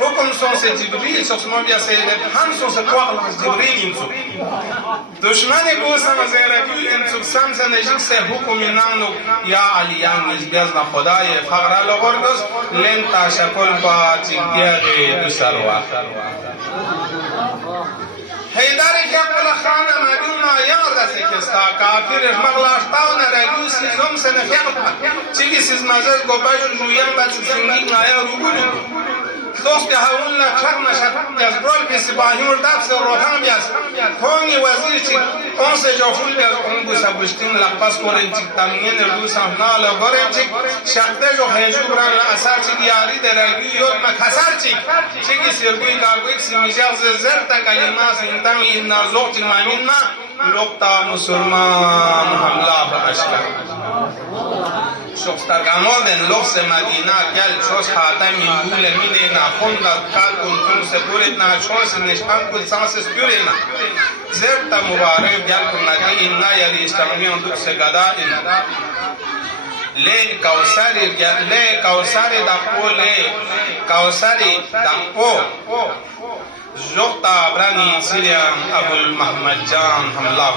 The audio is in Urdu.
حكم صوص جبريل صوص ما بيا سيد هم صوص قواق جبريل ينسو دشمن گوسم زیرگی انسو سمس نجیک سے حکم نانو یا علیان نجبیز نا خدای فقر لغرگز لنتا شکل با چگیاغی دو سروا حیداری که قبل خانه مدینا یار دسته کستا کافرش مغلاشتاو نرگوسی زم سن فیقتا چیگی سیز مزد گو بجر جویم بچو سنگی نایا رو گلو دوست هاون لا چک نشد از رول به سپاهیور دفس روحان بیاس کونی وزیر چی اونس جافول بیاس اون گوسا بشتین لقاس کورن چی تامین روسا نالا گورن چی شخته جو هیجو بران اثر چی دیاری درگی یود مکسر چی چی سرگوی کارگوی سیمیجاز زرتا کلماس انتم این نازوق چی مامین ما لقطا مسلمان حمله اشکر شخصترگانو بن لغس مدینه گل چوس خاتم میگول مینه نخوند کال کنتون سپورت نا چوس نشان کل سانس سپورت زرتا مبارک گل کنگی اینا یاری استامیان دو سگدا اینا لے کوساری دمپو لے کوساری دمپو زوقتا برانی سیریان ابو المحمد جان حملہ